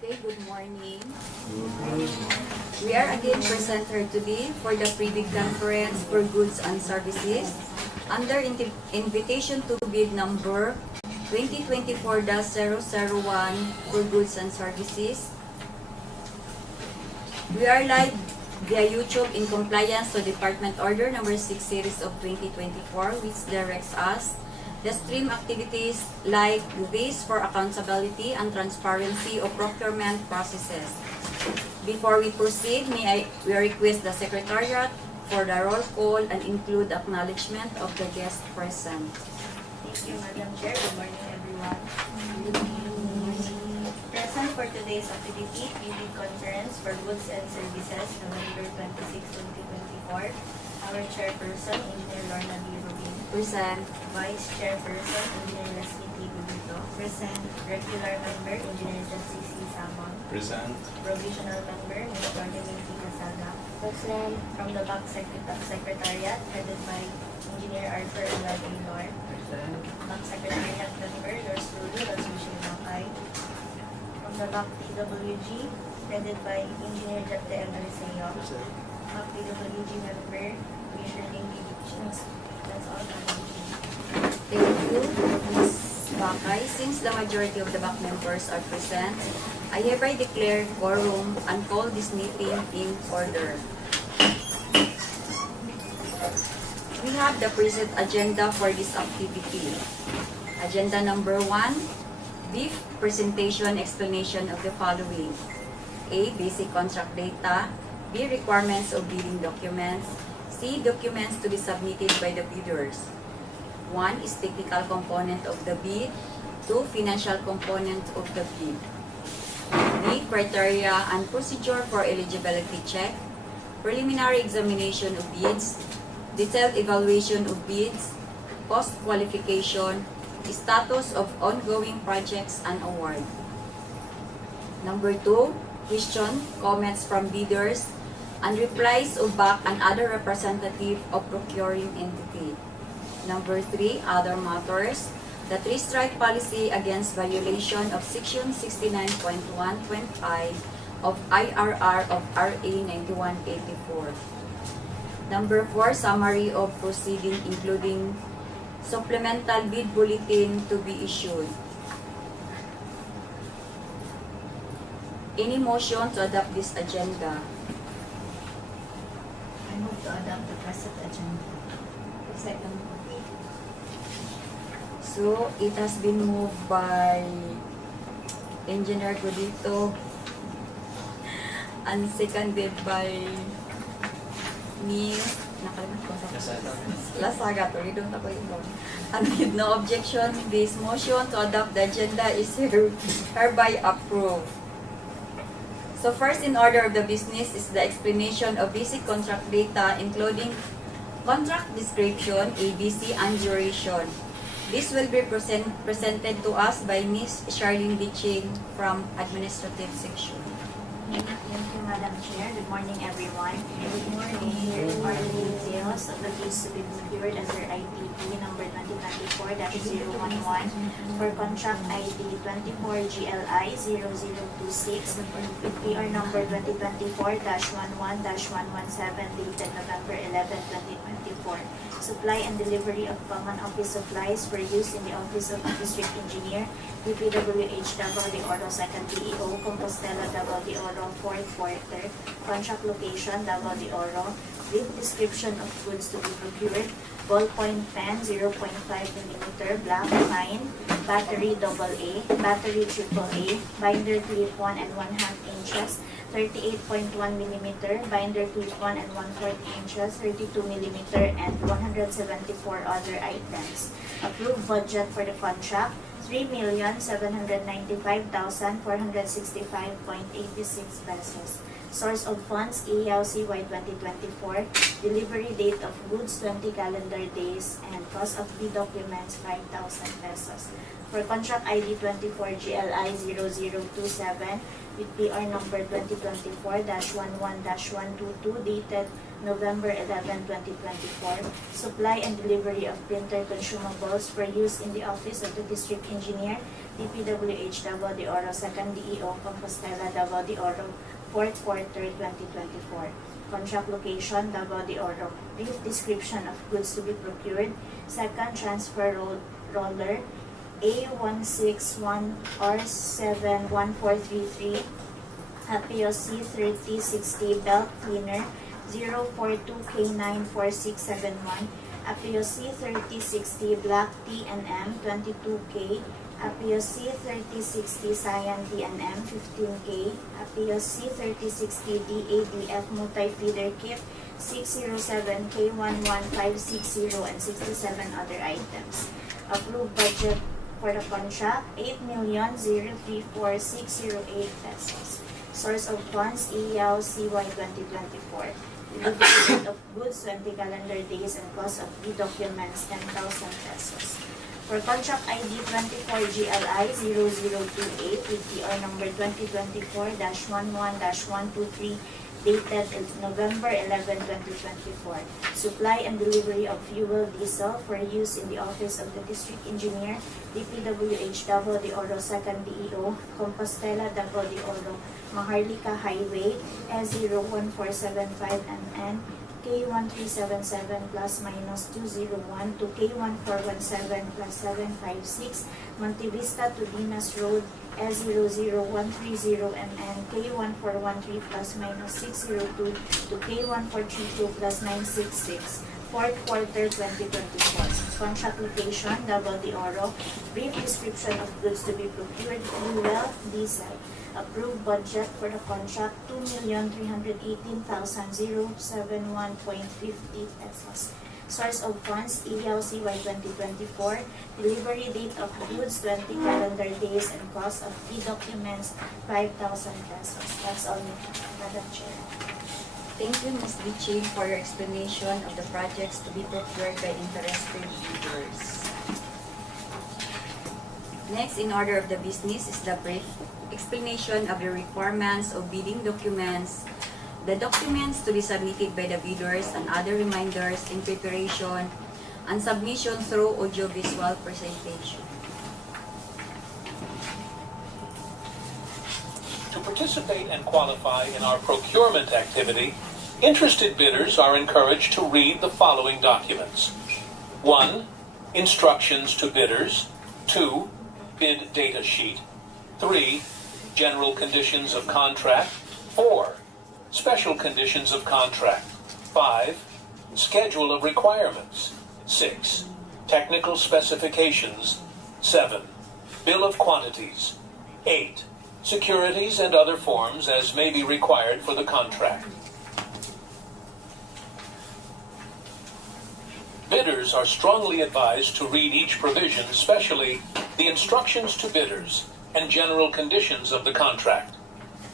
Okay, good morning. We are again present here today for the pre-bid conference for goods and services under invitation to bid number 2024-001 for goods and services. We are live via YouTube in compliance to Department Order number 6 series of 2024, which directs us the stream activities like this for accountability and transparency of procurement processes. Before we proceed, we request the Secretariat for the roll call and include acknowledgement of the guests present. Thank you, Madam Chair. Good morning, everyone. Present for today's activity, PB Conference for Goods and Services, November 26, 2024. Our Chairperson, Engineer Lorna B. Rubin. Present. Vice Chairperson, Engineer Leslie T. Gubito. Present. Regular Member, Engineer Justice C. Samon. Present. Provisional Member, Ms. Jordan T. Casada. Present. From the Back Secretariat, headed by Engineer Arthur Alain Lor. Present. Back Secretariat Member, Lors Lulu, Lasushi Makay. From the Back TWG, headed by Engineer Jacte M. Ariseo. Back TWG Member, Commissioner B. Dictions. That's all, Madam Chair. Thank you, Ms. Bakay. Since the majority of the back members are present, I hereby declare quorum and call this meeting in order. We have the present agenda for this activity. Agenda number 1, brief presentation explanation of the following. A. Basic contract data. B. Requirements of bidding documents. C. Documents to be submitted by the bidders. 1 is technical component of the bid. 2. Financial component of the bid. B. Criteria and procedure for eligibility check. Preliminary examination of bids. Detailed evaluation of bids. Post-qualification. Status of ongoing projects and award. Number 2, question, comments from bidders, and replies of back and other representative of procuring entity. Number 3, other matters, the three-strike policy against violation of Section 69.1.5 of IRR of RA 9184. Number 4, summary of proceeding including supplemental bid bulletin to be issued. Any motion to adopt this agenda? I move to adopt the present agenda. Second. So, it has been moved by Engineer Godito and seconded by Ms. Lasaga. Don't ako ito. And with no objection, this motion to adopt the agenda is hereby approved. So first in order of the business is the explanation of basic contract data including contract description, ABC, and duration. This will be presented to us by Ms. Charlene Biching from Administrative Section. Thank you, Madam Chair. Good morning, everyone. Good morning. Here are the details of the bids to be procured under ITP number 2024-011 for contract ID 24GLI0026 with PR number 2024-11-117 dated November 11, 2024. Supply and delivery of common office supplies for use in the Office of the District Engineer, DPWH Davao de Oro, 2nd DEO, Compostela, Davao de Oro, 4th quarter. Contract location, Davao de Oro. Brief description of goods to be procured. Ballpoint pen, 0.5mm, black pine, battery AA, battery AAA, binder clip 1 and 1/2 inches, 38.1mm, binder clip 1 and 1/4 inches, 32mm, and 174 other items. Approved budget for the contract, 3,795,465.86 pesos. Source of funds, EAO CY 2024. Delivery date of goods, 20 calendar days. And cost of the documents, 5,000 pesos. For contract ID 24GLI0027 with PR number 2024-11-122 dated November 11, 2024, supply and delivery of printer consumables for use in the office of the District Engineer, DPWH Davao de Oro, 2nd DEO, Compostela, Davao de Oro, 4th quarter 2024. Contract location, Davao de Oro. Brief description of goods to be procured. Second, transfer roller A161R71433, POC 3060 belt cleaner 042K94671, POC 3060 black T&M 22K, POC 3060 cyan T&M 15K, POC 3060 DADF multi-feeder kit 607K11560 and 67 other items. Approved budget for the contract, 8,034,608 pesos. Source of funds, EL CY 2024. Delivery date of goods, 20 calendar days, and cost of e-documents, 10,000 pesos. For contract ID 24GLI0028 with TR number 2024-11-123, dated November 11, 2024. Supply and delivery of fuel diesel for use in the office of the District Engineer, DPWH Davao de Oro, 2nd DEO, Compostela, Davao de Oro, Maharlika Highway, S01475 MN, K1377 plus minus 201 to K1417 plus 756, Montevista to Dinas Road, S00130 MN, K1413 plus minus 602 to K1432 plus 966, 4th quarter 2024. Contract location, Davao de Oro. Brief description of goods to be procured, fuel, diesel. Approved budget for the contract, 2,318,071.50 pesos. Source of funds, ELCY 2024. Delivery date of goods, 20 calendar days, and cost of e-documents, 5,000 pesos. That's all, Madam Chair. Thank you, Ms. Bichi, for your explanation of the projects to be procured by interested bidders. Next, in order of the business, is the brief explanation of the requirements of bidding documents, the documents to be submitted by the bidders, and other reminders in preparation and submission through audiovisual presentation. To participate and qualify in our procurement activity, interested bidders are encouraged to read the following documents. 1. Instructions to bidders. 2. Bid data sheet. 3. General conditions of contract. 4. Special conditions of contract. 5. Schedule of requirements. 6. Technical specifications. 7. Bill of quantities. 8. Securities and other forms as may be required for the contract. Bidders are strongly advised to read each provision, especially the instructions to bidders and general conditions of the contract,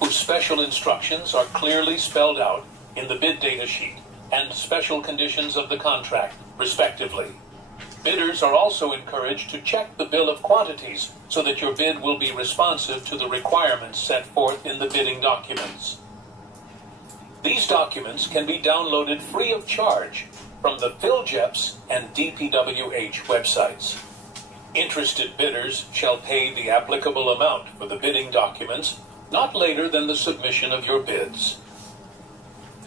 whose special instructions are clearly spelled out in the bid data sheet and special conditions of the contract, respectively. Bidders are also encouraged to check the bill of quantities so that your bid will be responsive to the requirements set forth in the bidding documents. These documents can be downloaded free of charge from the PhilJEPS and DPWH websites. Interested bidders shall pay the applicable amount for the bidding documents not later than the submission of your bids.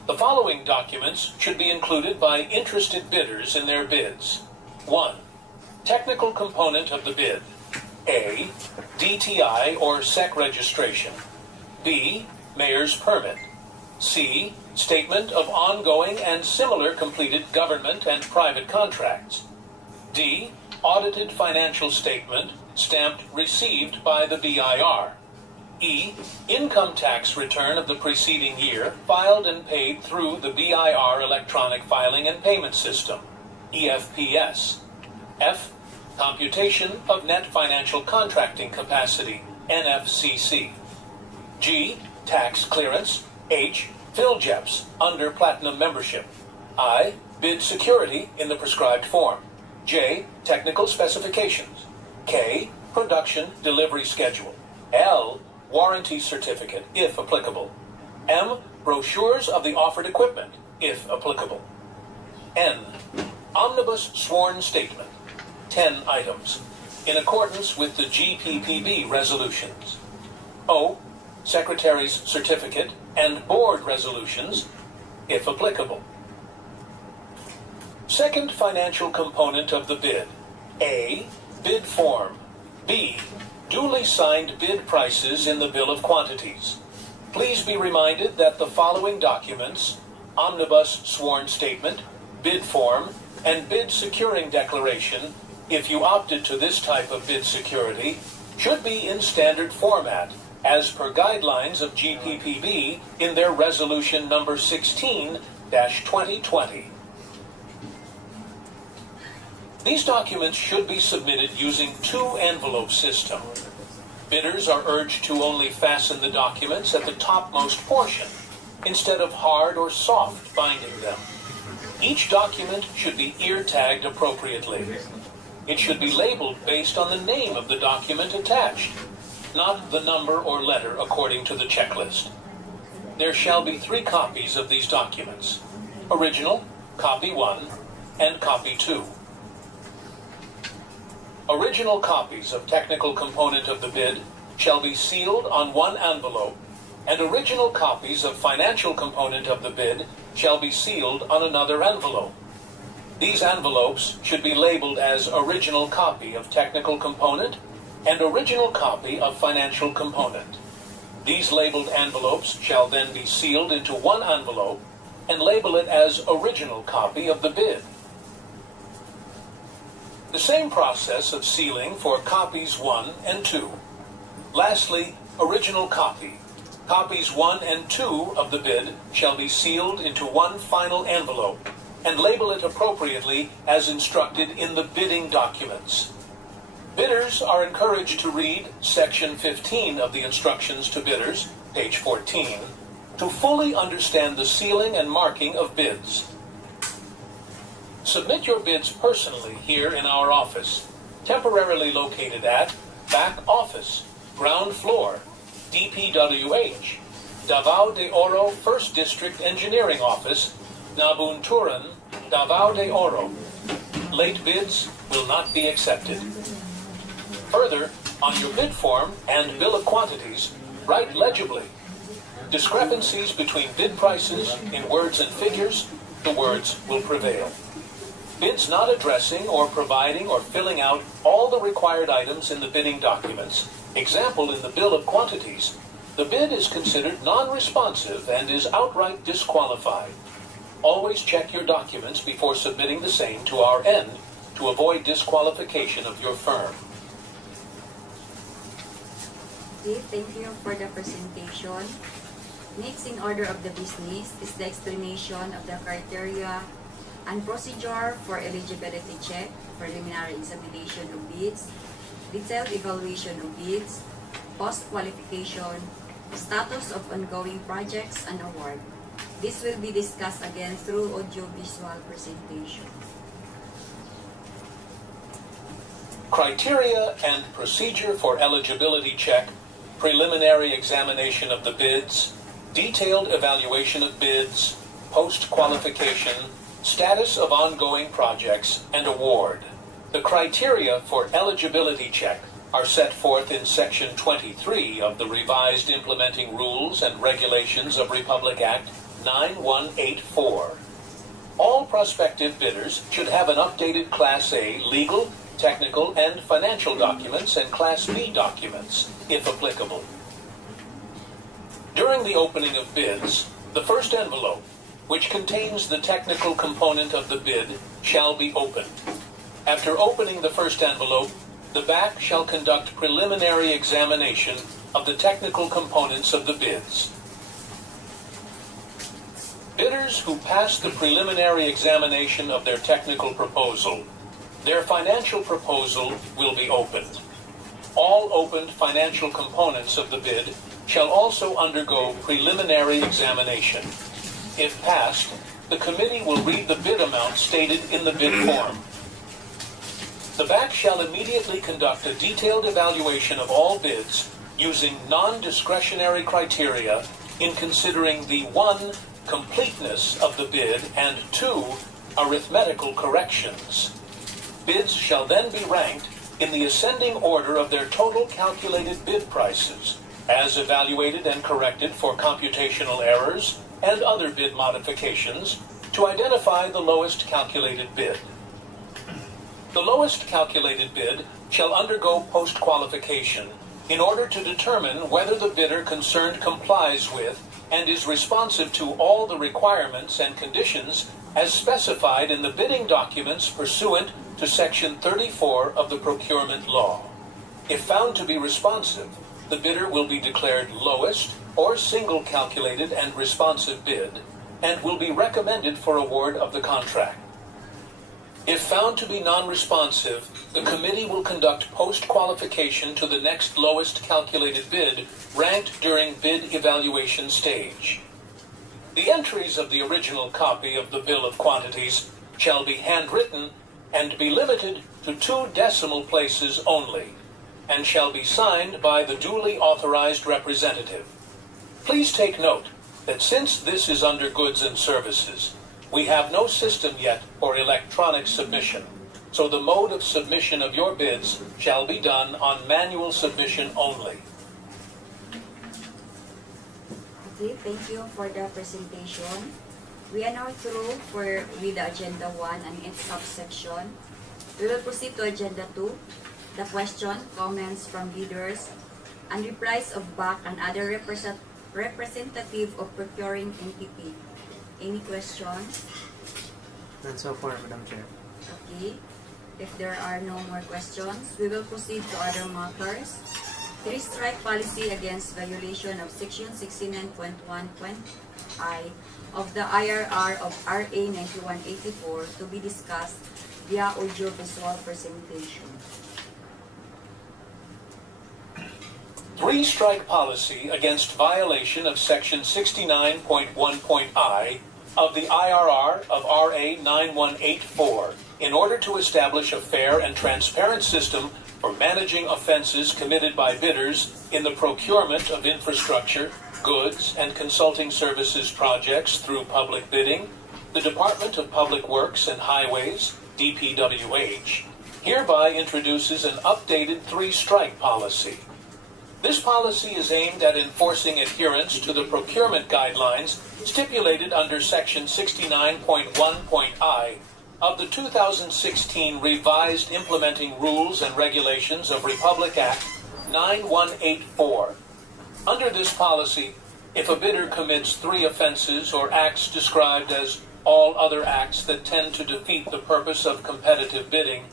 The following documents should be included by interested bidders in their bids. 1. Technical component of the bid. A. DTI or SEC registration. B. Mayor's permit. C. Statement of ongoing and similar completed government and private contracts. D. Audited financial statement stamped received by the BIR. E. Income tax return of the preceding year filed and paid through the BIR electronic filing and payment system, EFPS. F. Computation of net financial contracting capacity, NFCC. G. Tax clearance. H. PhilJEPS under Platinum membership. I. Bid security in the prescribed form. J. Technical specifications. K. Production delivery schedule. L. Warranty certificate, if applicable. M. Brochures of the offered equipment. if applicable. N. Omnibus sworn statement, 10 items, in accordance with the GPPB resolutions. O. Secretary's certificate and board resolutions, if applicable. Second financial component of the bid. A. Bid form. B. Duly signed bid prices in the bill of quantities. Please be reminded that the following documents, omnibus sworn statement, bid form, and bid securing declaration, if you opted to this type of bid security, should be in standard format, as per guidelines of GPPB in their resolution number 16-2020. These documents should be submitted using 2-envelope system. Bidders are urged to only fasten the documents at the topmost portion, instead of hard or soft binding them. Each document should be ear-tagged appropriately. It should be labeled based on the name of the document attached, not the number or letter according to the checklist. There shall be 3 copies of these documents: original, copy 1, and copy 2. Original copies of technical component of the bid shall be sealed on 1 envelope, and original copies of financial component of the bid shall be sealed on another envelope. These envelopes should be labeled as original copy of technical component and original copy of financial component. These labeled envelopes shall then be sealed into 1 envelope and label it as original copy of the bid. The same process of sealing for copies 1 and 2. Lastly, original copy. Copies 1 and 2 of the bid shall be sealed into 1 final envelope and label it appropriately as instructed in the bidding documents. Bidders are encouraged to read Section 15 of the Instructions to Bidders, page 14, to fully understand the sealing and marking of bids. Submit your bids personally here in our office, temporarily located at Back Office, Ground Floor, DPWH, Davao de Oro 1st District Engineering Office, Nabunturan, Davao de Oro. Late bids will not be accepted. Further, on your bid form and bill of quantities, write legibly. Discrepancies between bid prices in words and figures, the words will prevail. Bids not addressing or providing or filling out all the required items in the bidding documents, example in the bill of quantities, the bid is considered non-responsive and is outright disqualified. Always check your documents before submitting the same to our end to avoid disqualification of your firm. Okay, thank you for the presentation. Next in order of the business is the explanation of the criteria and procedure for eligibility check, preliminary examination of bids, detailed evaluation of bids, post-qualification, status of ongoing projects, and award. This will be discussed again through audio-visual presentation. Criteria and procedure for eligibility check, preliminary examination of the bids, detailed evaluation of bids, post-qualification, status of ongoing projects, and award. The criteria for eligibility check are set forth in Section 23 of the Revised Implementing Rules and Regulations of Republic Act 9184. All prospective bidders should have an updated Class A legal, technical, and financial documents and Class B documents, if applicable. During the opening of bids, the first envelope, which contains the technical component of the bid, shall be opened. After opening the first envelope, the back shall conduct preliminary examination of the technical components of the bids. Bidders who pass the preliminary examination of their technical proposal, their financial proposal will be opened. All opened financial components of the bid shall also undergo preliminary examination. If passed, the committee will read the bid amount stated in the bid form. The back shall immediately conduct a detailed evaluation of all bids using non-discretionary criteria in considering the 1. completeness of the bid, and 2, arithmetical corrections. Bids shall then be ranked in the ascending order of their total calculated bid prices, as evaluated and corrected for computational errors and other bid modifications, to identify the lowest calculated bid. The lowest calculated bid shall undergo post-qualification in order to determine whether the bidder concerned complies with and is responsive to all the requirements and conditions as specified in the bidding documents pursuant to Section 34 of the Procurement Law. If found to be responsive, the bidder will be declared lowest or single calculated and responsive bid and will be recommended for award of the contract. If found to be non-responsive, the committee will conduct post-qualification to the next lowest calculated bid ranked during bid evaluation stage. The entries of the original copy of the bill of quantities shall be handwritten and be limited to 2 decimal places only, and shall be signed by the duly authorized representative. Please take note that since this is under goods and services, we have no system yet for electronic submission, so the mode of submission of your bids shall be done on manual submission only. Okay, thank you for the presentation. We are now through with the Agenda 1 and its subsection. We will proceed to Agenda 2, the question, comments from leaders, and replies of BAC and other representative of procuring entity. Any questions? None so far, Madam Chair. Okay. If there are no more questions, we will proceed to other matters. 3-strike policy against violation of Section 69.1.I of the IRR of RA 9184 to be discussed via audio-visual presentation. 3-strike policy against violation of Section 69.1.I of the IRR of RA 9184 in order to establish a fair and transparent system for managing offenses committed by bidders in the procurement of infrastructure, goods, and consulting services projects through public bidding, the Department of Public Works and Highways, DPWH, hereby introduces an updated 3-strike policy. This policy is aimed at enforcing adherence to the procurement guidelines stipulated under Section 69.1.I of the 2016 Revised Implementing Rules and Regulations of Republic Act 9184. Under this policy, if a bidder commits 3 offenses or acts described as all other acts that tend to defeat the purpose of competitive bidding,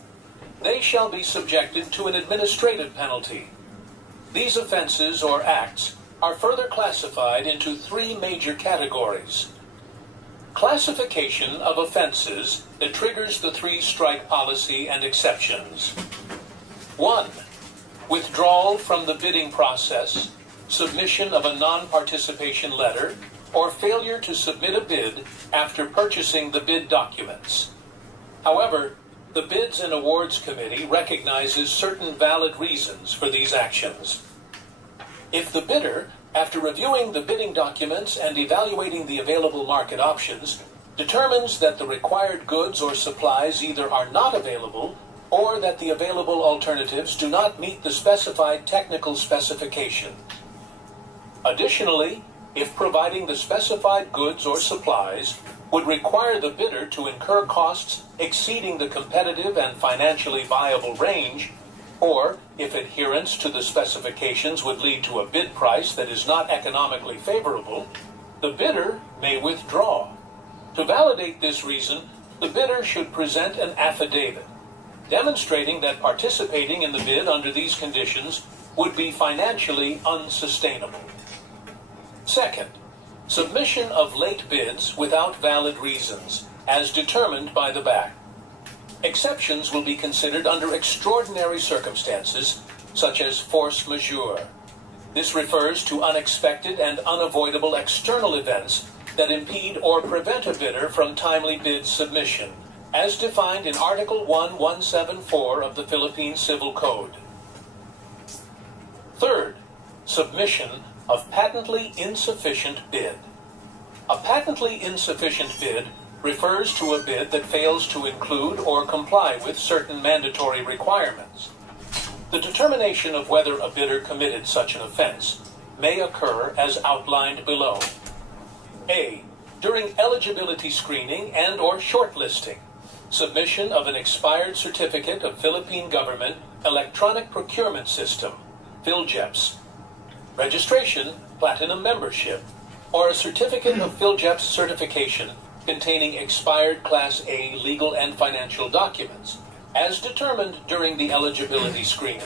they shall be subjected to an administrative penalty. These offenses or acts are further classified into 3 major categories. Classification of offenses that triggers the 3-strike policy and exceptions. 1. Withdrawal from the bidding process, submission of a non-participation letter, or failure to submit a bid after purchasing the bid documents. However, the Bids and Awards Committee recognizes certain valid reasons for these actions. If the bidder, after reviewing the bidding documents and evaluating the available market options, determines that the required goods or supplies either are not available or that the available alternatives do not meet the specified technical specification. Additionally, if providing the specified goods or supplies would require the bidder to incur costs exceeding the competitive and financially viable range, or if adherence to the specifications would lead to a bid price that is not economically favorable, the bidder may withdraw. To validate this reason, the bidder should present an affidavit demonstrating that participating in the bid under these conditions would be financially unsustainable. Second, submission of late bids without valid reasons, as determined by the BAC. Exceptions will be considered under extraordinary circumstances, such as force majeure. This refers to unexpected and unavoidable external events that impede or prevent a bidder from timely bid submission, as defined in Article 1174 of the Philippine Civil Code. Third, submission of patently insufficient bid. A patently insufficient bid refers to a bid that fails to include or comply with certain mandatory requirements. The determination of whether a bidder committed such an offense may occur as outlined below. A. During eligibility screening and or shortlisting, submission of an expired certificate of Philippine Government Electronic Procurement System, PhilJEPS, registration, platinum membership, or a certificate of PhilJEPS certification containing expired Class A legal and financial documents, as determined during the eligibility screening.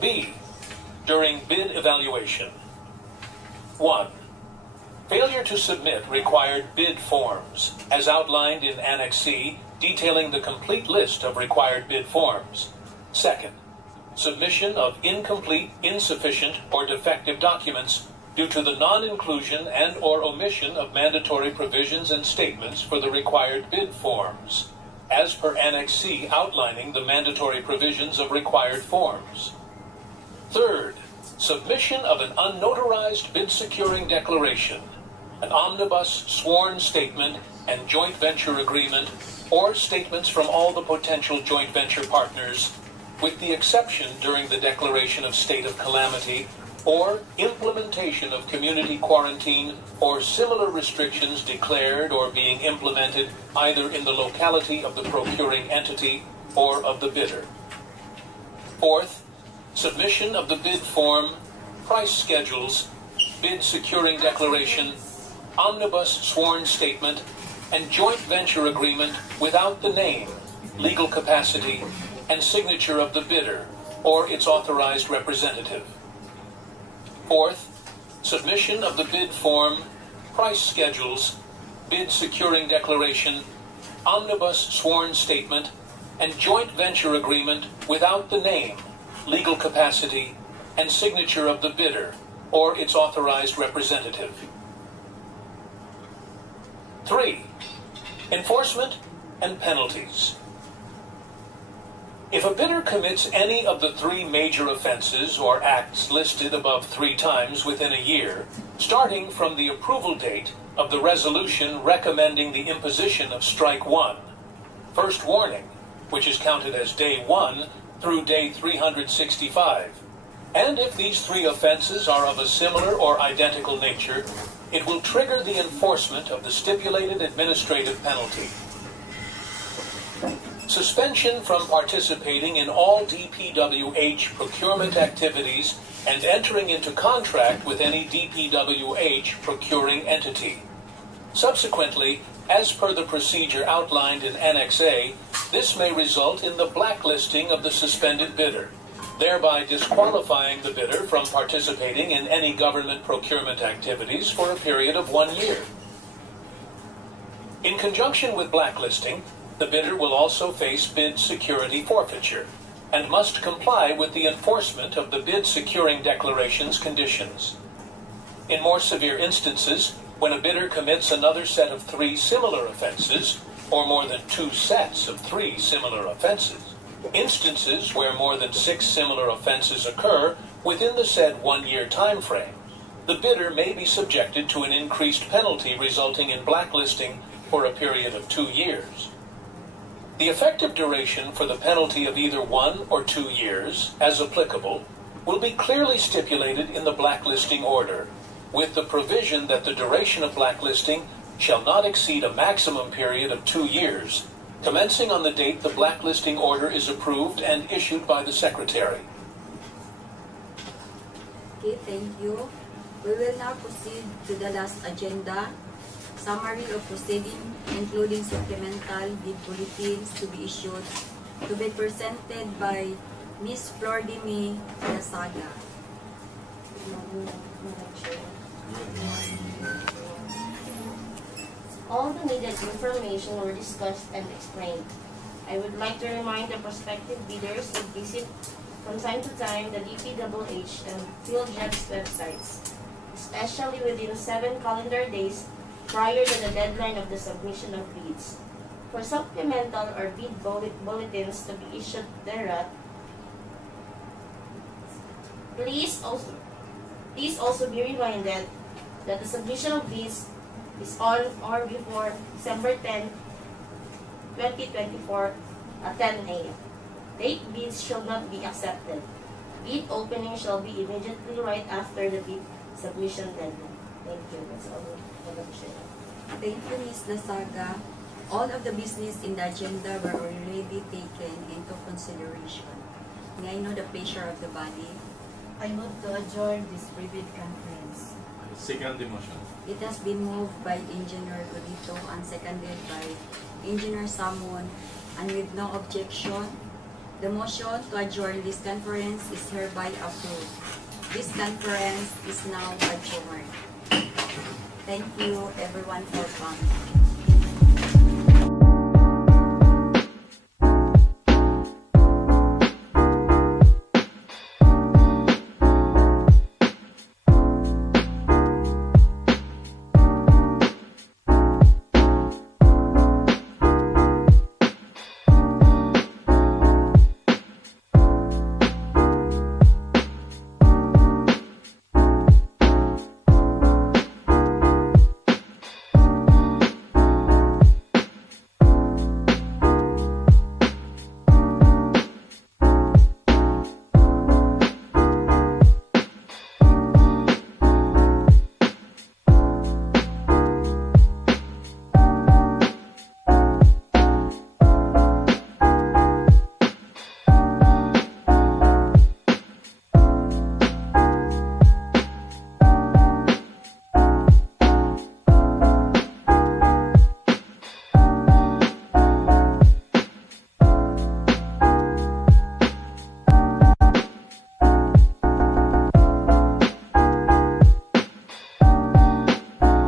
B. During bid evaluation. 1. Failure to submit required bid forms, as outlined in Annex C, detailing the complete list of required bid forms. Second, submission of incomplete, insufficient, or defective documents due to the non-inclusion and or omission of mandatory provisions and statements for the required bid forms, as per Annex C outlining the mandatory provisions of required forms. Third, submission of an unnotarized bid-securing declaration, an omnibus sworn statement and joint venture agreement, or statements from all the potential joint venture partners, with the exception during the declaration of state of calamity or implementation of community quarantine or similar restrictions declared or being implemented either in the locality of the procuring entity or of the bidder. Fourth, submission of the bid form, price schedules, bid securing declaration, omnibus sworn statement, and joint venture agreement without the name, legal capacity, and signature of the bidder or its authorized representative. Fourth, submission of the bid form, price schedules, bid securing declaration, omnibus sworn statement, and joint venture agreement without the name, legal capacity, and signature of the bidder or its authorized representative. 3. Enforcement and penalties. If a bidder commits any of the 3 major offenses or acts listed above 3 times within a year, starting from the approval date of the resolution recommending the imposition of Strike 1, first warning, which is counted as Day 1 through Day 365, and if these 3 offenses are of a similar or identical nature, it will trigger the enforcement of the stipulated administrative penalty. Suspension from participating in all DPWH procurement activities and entering into contract with any DPWH procuring entity. Subsequently, as per the procedure outlined in Annex A, this may result in the blacklisting of the suspended bidder, thereby disqualifying the bidder from participating in any government procurement activities for a period of 1 year. In conjunction with blacklisting, the bidder will also face bid security forfeiture and must comply with the enforcement of the bid securing declaration's conditions. In more severe instances, when a bidder commits another set of 3 similar offenses, or more than 2 sets of 3 similar offenses, instances where more than 6 similar offenses occur within the said 1-year time frame, the bidder may be subjected to an increased penalty resulting in blacklisting for a period of 2 years. The effective duration for the penalty of either 1 or 2 years, as applicable, will be clearly stipulated in the blacklisting order, with the provision that the duration of blacklisting shall not exceed a maximum period of 2 years, commencing on the date the blacklisting order is approved and issued by the Secretary. Okay, thank you. We will now proceed to the last agenda. Summary of proceeding, including supplemental bid bulletins to be issued, to be presented by Ms. Flordimi Lasaga. All the needed information were discussed and explained. I would like to remind the prospective bidders to visit from time to time the DPWH and PhilJEPS websites, especially within 7 calendar days prior to the deadline of the submission of bids. For supplemental or bid bulletins to be issued thereat, please also be reminded that the submission of bids is on or before December 10, 2024 at 10 a.m. Late bids shall not be accepted. Bid opening shall be immediately right after the bid submission deadline. Thank you. That's all, Madam Chair. Thank you, Ms. Lasaga. All of the business in the agenda were already taken into consideration. May I know the pleasure of the body? I move to adjourn this private conference. Second the motion. It has been moved by Engineer Godito and seconded by Engineer Samon, and with no objection, the motion to adjourn this conference is hereby approved. This conference is now adjourned. Thank you everyone for coming.